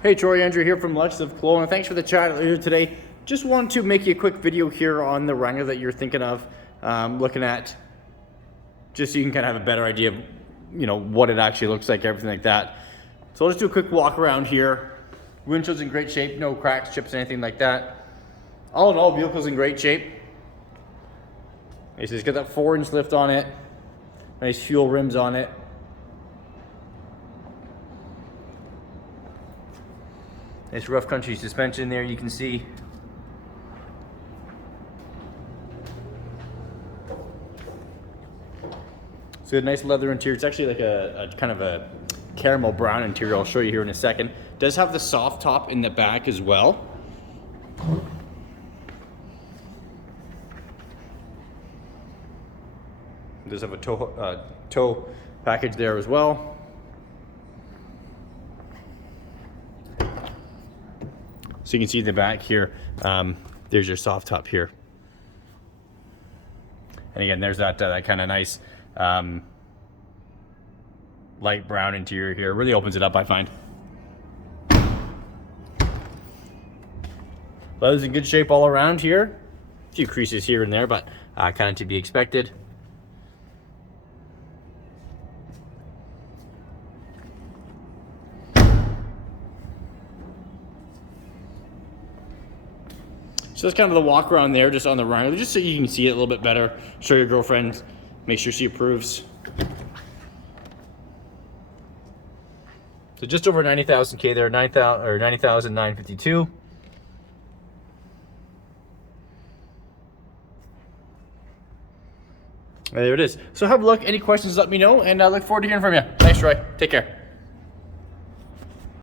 Hey Troy, Andrew here from Lexus of Kelowna. Thanks for the chat earlier today. Just wanted to make you a quick video here on the Wrangler that you're thinking of looking at, just so you can kind of have a better idea of what it actually looks like, everything like that. So I'll just do a quick walk around here. Windshield's in great shape, no cracks, chips, anything like that. All in all, vehicle's in great shape. It's got that 4-inch lift on it, nice fuel rims on it. Nice rough country suspension there, you can see. So a nice leather interior. It's actually like a kind of a caramel brown interior. I'll show you here in a second. Does have the soft top in the back as well. Does have a tow package there as well. So you can see the back here, there's your soft top here. And again, there's that kind of nice light brown interior here. Really opens it up, I find. Leather's in good shape all around here. A few creases here and there, but kind of to be expected. So that's kind of the walk around there, just on the Wrangler, just so you can see it a little bit better. Show your girlfriend, make sure she approves. So just over 90,000 K there, 90,952. There it is. So have a look. Any questions, let me know, and I look forward to hearing from you. Thanks, Troy. Take care.